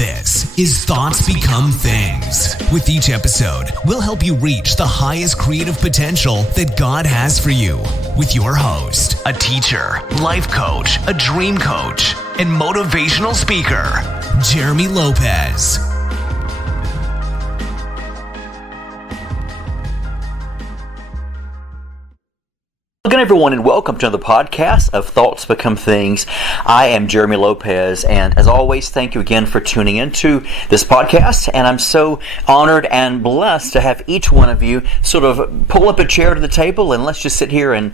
This is Thoughts Become Things. With each episode, we'll help you reach the highest creative potential that God has for you. With your host, a teacher, life coach, a dream coach, and motivational speaker, Jeremy Lopez. Welcome everyone and welcome to another podcast of Thoughts Become Things. I am Jeremy Lopez, and as always, thank you again for tuning into this podcast, and I'm so honored and blessed to have each one of you sort of pull up a chair to the table and let's just sit here and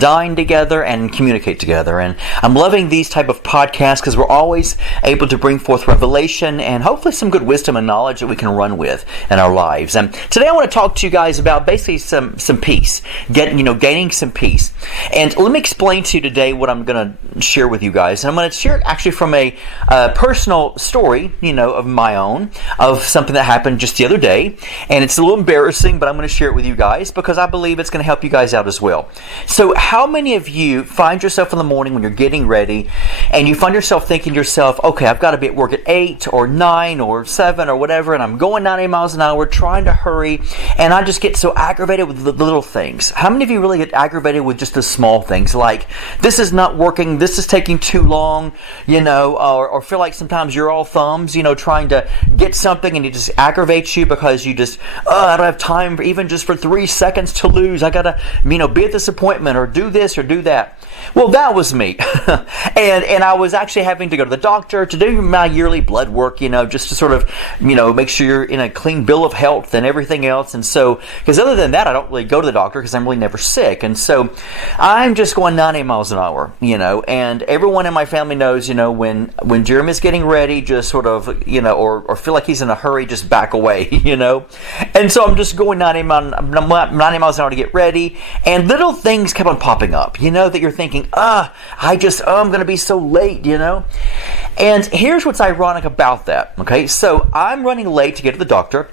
dine together and communicate together. And I'm loving these type of podcasts because we're always able to bring forth revelation and hopefully some good wisdom and knowledge that we can run with in our lives. And today I want to talk to you guys about basically some peace, gaining some peace. And let me explain to you today what I'm going to share with you guys. And I'm going to share it actually from a personal story, of my own, of something that happened just the other day. And it's a little embarrassing, but I'm going to share it with you guys because I believe it's going to help you guys out as well. So how many of you find yourself in the morning when you're getting ready and you find yourself thinking to yourself, okay, I've got to be at work at 8 or 9 or 7 or whatever, and I'm going 90 miles an hour trying to hurry, and I just get so aggravated with the little things. How many of you really get aggravated with just the small things, like this is not working, this is taking too long, or feel like sometimes you're all thumbs, trying to get something and it just aggravates you because you just, I don't have time for even just for 3 seconds to lose. I gotta, be at this appointment or do this or do that. Well, that was me. and I was actually having to go to the doctor to do my yearly blood work, just to sort of, make sure you're in a clean bill of health and everything else. And so, because other than that, I don't really go to the doctor because I'm really never sick. And so I'm just going 90 miles an hour, and everyone in my family knows, when Jeremy's getting ready, just sort of, or feel like he's in a hurry, just back away, And so I'm just going 90 miles an hour to get ready, and little things kept on popping up, that you're thinking, I'm going to be so late, And here's what's ironic about that, okay? So I'm running late to get to the doctor,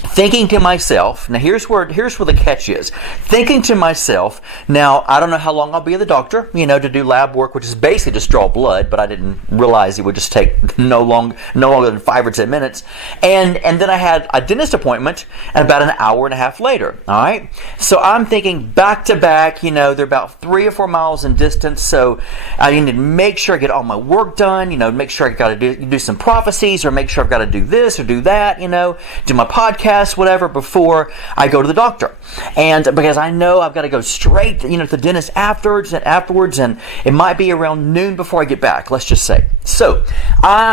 thinking to myself, now here's where the catch is. Thinking to myself, now I don't know how long I'll be at the doctor, to do lab work, which is basically just draw blood, but I didn't realize it would just take no longer than 5 or 10 minutes. And then I had a dentist appointment about an hour and a half later. All right. So I'm thinking back to back, they're about 3 or 4 miles in distance. So I need to make sure I get all my work done, make sure I got to do some prophecies, or make sure I've got to do this or do that, do my podcast, whatever, before I go to the doctor. And because I know I've got to go straight, to the dentist afterwards, and it might be around noon before I get back, let's just say. So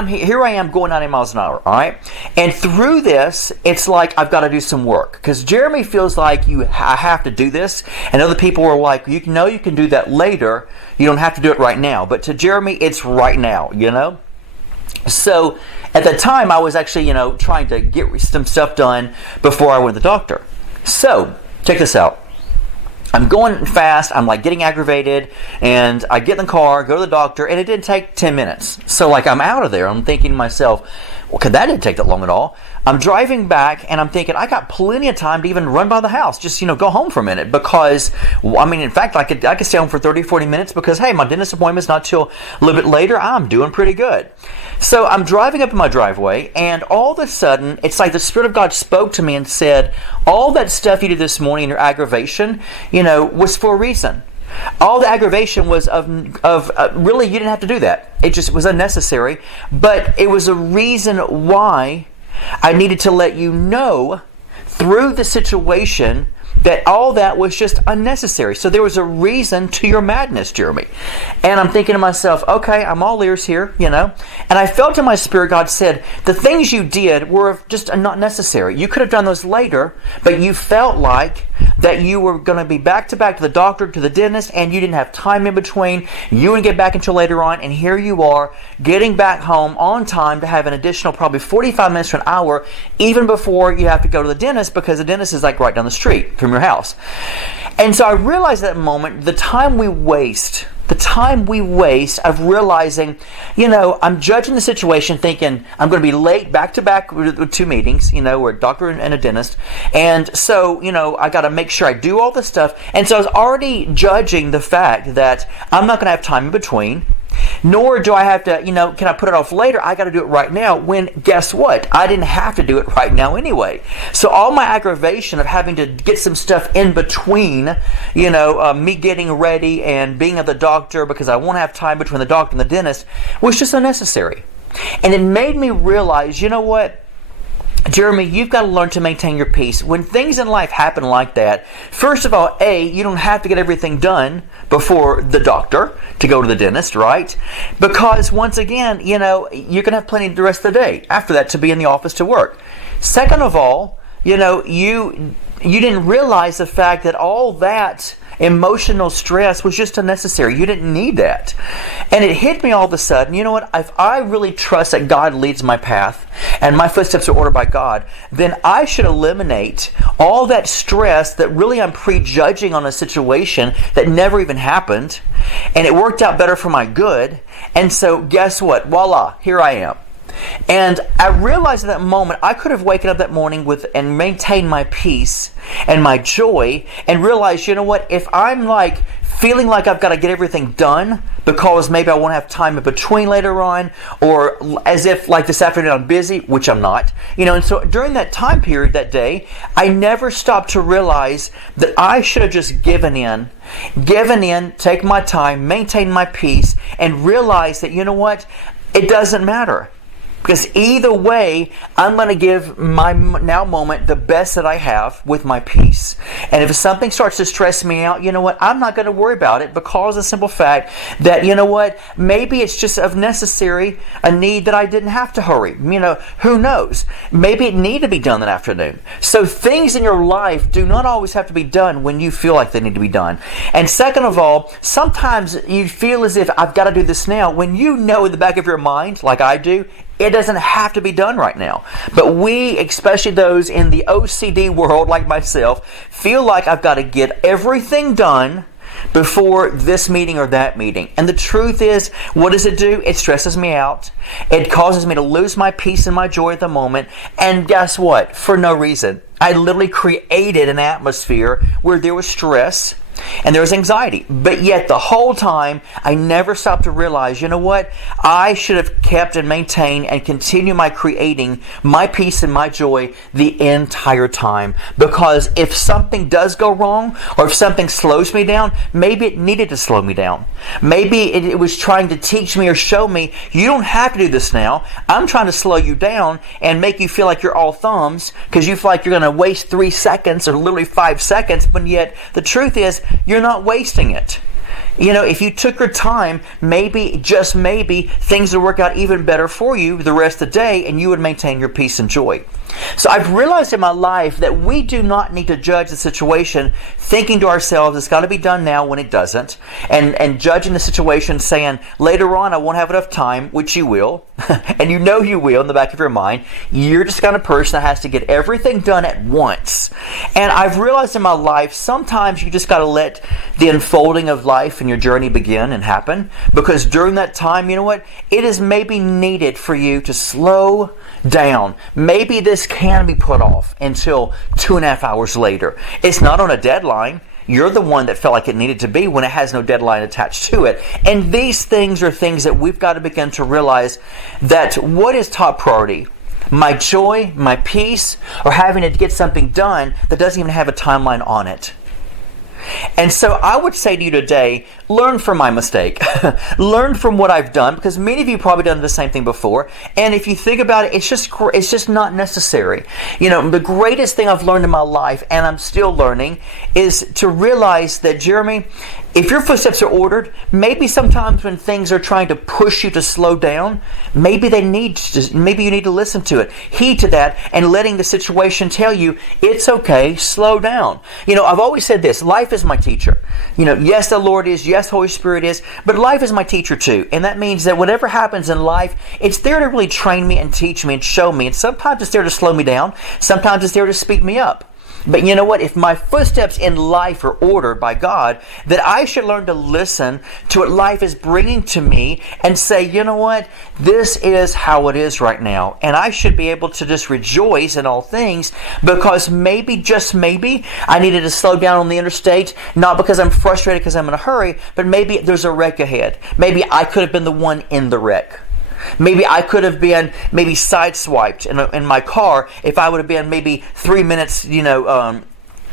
here I am going 90 miles an hour, all right? And through this, it's like I've got to do some work because Jeremy feels like I have to do this, and other people are like, you can do that later. You don't have to do it right now. But to Jeremy, it's right now, So at the time, I was actually, trying to get some stuff done before I went to the doctor. So check this out. I'm going fast. I'm like getting aggravated, and I get in the car, go to the doctor, and it didn't take 10 minutes. So like I'm out of there. I'm thinking to myself, well, that didn't take that long at all. I'm driving back, and I'm thinking I got plenty of time to even run by the house, just go home for a minute, because in fact I could stay home for 30, 40 minutes because hey, my dentist appointment's not till a little bit later. I'm doing pretty good. So I'm driving up in my driveway, and all of a sudden it's like the Spirit of God spoke to me and said, all that stuff you did this morning, your aggravation, was for a reason. All the aggravation was of really, you didn't have to do that. It just was unnecessary, but it was a reason why I needed to let you know through the situation that all that was just unnecessary. So there was a reason to your madness, Jeremy. And I'm thinking to myself, okay, I'm all ears here, And I felt in my spirit, God said, the things you did were just not necessary. You could have done those later, but you felt like that you were going to be back to the doctor, to the dentist, and you didn't have time in between. You wouldn't get back until later on, and here you are getting back home on time to have an additional probably 45 minutes to an hour, even before you have to go to the dentist, because the dentist is like right down the street from your house. And so I realized at that moment, the time we waste of realizing, I'm judging the situation thinking I'm going to be late back to back with 2 meetings, where a doctor and a dentist. And so, I got to make sure I do all this stuff. And so I was already judging the fact that I'm not going to have time in between. Nor do I have to, can I put it off later? I got to do it right now, when guess what? I didn't have to do it right now anyway. So all my aggravation of having to get some stuff in between, me getting ready and being at the doctor because I won't have time between the doctor and the dentist, was just unnecessary. And it made me realize, you know what? Jeremy, you've got to learn to maintain your peace. When things in life happen like that, first of all, you don't have to get everything done before the doctor to go to the dentist, right? Because once again, you're going to have plenty the rest of the day after that to be in the office to work. Second of all, you didn't realize the fact that all that emotional stress was just unnecessary. You didn't need that. And it hit me all of a sudden, you know what? If I really trust that God leads my path and my footsteps are ordered by God, then I should eliminate all that stress that really I'm prejudging on a situation that never even happened. And it worked out better for my good. And so guess what? Voila, here I am. And I realized at that moment I could have waken up that morning and maintained my peace and my joy and realized, you know what, if I'm feeling like I've got to get everything done because maybe I won't have time in between later on, or as if this afternoon I'm busy, which I'm not, and so during that time period that day, I never stopped to realize that I should have just given in, take my time, maintain my peace, and realize that, you know what, it doesn't matter. Because either way, I'm going to give my now moment the best that I have with my peace. And if something starts to stress me out, you know what? I'm not going to worry about it because of the simple fact that, you know what? Maybe it's just a need that I didn't have to hurry. Who knows? Maybe it needed to be done that afternoon. So things in your life do not always have to be done when you feel like they need to be done. And second of all, sometimes you feel as if I've got to do this now when you know in the back of your mind, like I do, it doesn't have to be done right now. But we, especially those in the OCD world like myself, feel like I've got to get everything done before this meeting or that meeting. And the truth is, what does it do? It stresses me out. It causes me to lose my peace and my joy at the moment. And guess what? For no reason. I literally created an atmosphere where there was stress and there was anxiety. But yet the whole time, I never stopped to realize, you know what? I should have kept and maintained and continue my creating my peace and my joy the entire time. Because if something does go wrong, or if something slows me down, maybe it needed to slow me down. Maybe it was trying to teach me or show me, you don't have to do this now. I'm trying to slow you down and make you feel like you're all thumbs because you feel like you're going to waste 3 seconds or literally 5 seconds, but yet the truth is, you're not wasting it. If you took your time, maybe, just maybe, things would work out even better for you the rest of the day and you would maintain your peace and joy. So I've realized in my life that we do not need to judge the situation thinking to ourselves it's got to be done now when it doesn't, and judging the situation saying later on I won't have enough time, which you will, and you will in the back of your mind. You're just the kind of person that has to get everything done at once. And I've realized in my life sometimes you just got to let the unfolding of life and your journey begin and happen, because during that time, you know what, it is maybe needed for you to slow down. Maybe this can be put off until 2.5 hours later. It's not on a deadline. You're the one that felt like it needed to be when it has no deadline attached to it. And these things are things that we've got to begin to realize that what is top priority? My joy, my peace, or having to get something done that doesn't even have a timeline on it. And so I would say to you today, learn from my mistake. Learn from what I've done, because many of you probably done the same thing before. And if you think about it, it's just not necessary. The greatest thing I've learned in my life, and I'm still learning, is to realize that, Jeremy, if your footsteps are ordered, maybe sometimes when things are trying to push you to slow down, maybe you need to listen to it, heed to that, and letting the situation tell you, it's okay, slow down. I've always said this, life is my teacher. Yes, the Lord is, yes, Holy Spirit is, but life is my teacher too. And that means that whatever happens in life, it's there to really train me and teach me and show me. And sometimes it's there to slow me down. Sometimes it's there to speed me up. But you know what? If my footsteps in life are ordered by God, then I should learn to listen to what life is bringing to me and say, you know what? This is how it is right now. And I should be able to just rejoice in all things, because maybe, just maybe, I needed to slow down on the interstate, not because I'm frustrated because I'm in a hurry, but maybe there's a wreck ahead. Maybe I could have been the one in the wreck. Maybe I could have been sideswiped in my car if I would have been maybe 3 minutes,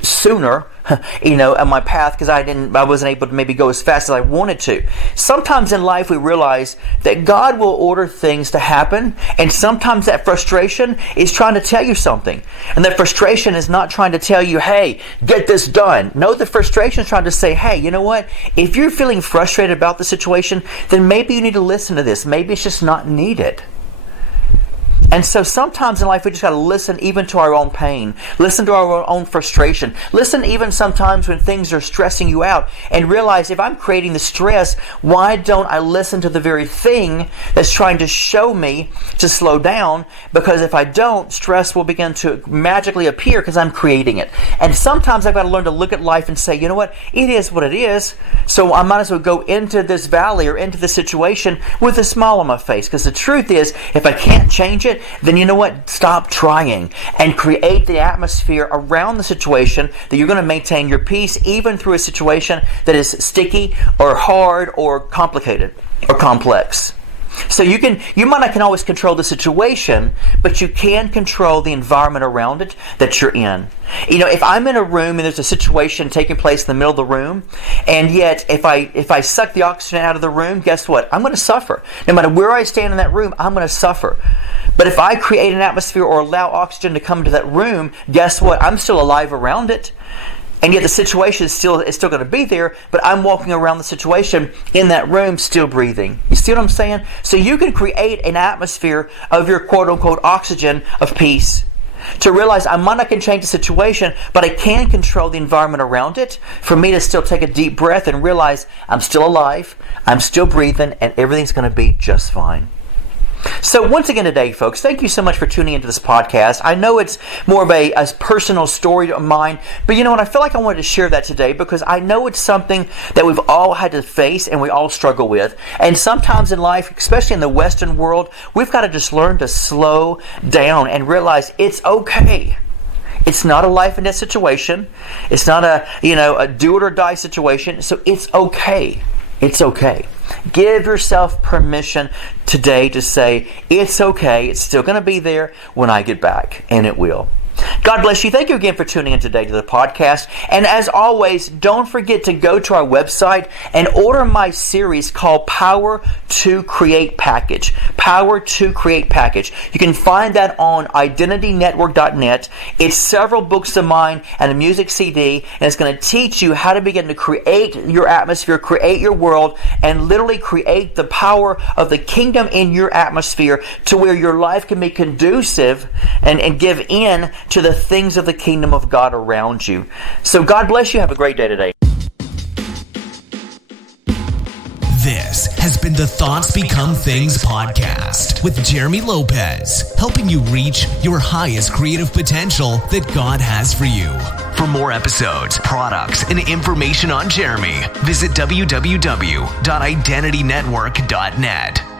sooner, on my path, because I wasn't able to maybe go as fast as I wanted to. Sometimes in life we realize that God will order things to happen, and sometimes that frustration is trying to tell you something. And that frustration is not trying to tell you, hey, get this done. No, the frustration is trying to say, hey, you know what? If you're feeling frustrated about the situation, then maybe you need to listen to this. Maybe it's just not needed. And so sometimes in life we just got to listen even to our own pain. Listen to our own frustration. Listen even sometimes when things are stressing you out, and realize, if I'm creating the stress, why don't I listen to the very thing that's trying to show me to slow down? Because if I don't, stress will begin to magically appear because I'm creating it. And sometimes I've got to learn to look at life and say, you know what? It is what it is. So I might as well go into this valley or into this situation with a smile on my face. Because the truth is, if I can't change it, then you know what? Stop trying and create the atmosphere around the situation that you're going to maintain your peace even through a situation that is sticky or hard or complicated or complex. So you might not can always control the situation, but you can control the environment around it that you're in. If I'm in a room and there's a situation taking place in the middle of the room, and yet if I suck the oxygen out of the room, guess what? I'm going to suffer. No matter where I stand in that room, I'm going to suffer. But if I create an atmosphere or allow oxygen to come to that room, guess what? I'm still alive around it. And yet the situation is still going to be there, but I'm walking around the situation in that room still breathing. You see what I'm saying? So you can create an atmosphere of your quote-unquote oxygen of peace, to realize I might not can change the situation, but I can control the environment around it, for me to still take a deep breath and realize I'm still alive, I'm still breathing, and everything's going to be just fine. So once again today, folks, thank you so much for tuning into this podcast. I know it's more of a personal story of mine, but you know what? I feel like I wanted to share that today because I know it's something that we've all had to face and we all struggle with. And sometimes in life, especially in the Western world, we've got to just learn to slow down and realize it's okay. It's not a life and death situation. It's not a do it or die situation. So it's okay. It's okay. Give yourself permission today to say, it's okay. It's still going to be there when I get back, and it will. God bless you. Thank you again for tuning in today to the podcast. And as always, don't forget to go to our website and order my series called Power to Create Package. Power to Create Package. You can find that on IdentityNetwork.net. It's several books of mine and a music CD, and it's going to teach you how to begin to create your atmosphere, create your world, and literally create the power of the kingdom in your atmosphere to where your life can be conducive and give in to the things of the kingdom of God around you. So God bless you. Have a great day today. This has been the Thoughts Become Things podcast with Jeremy Lopez, helping you reach your highest creative potential that God has for you. For more episodes, products, and information on Jeremy, visit www.identitynetwork.net.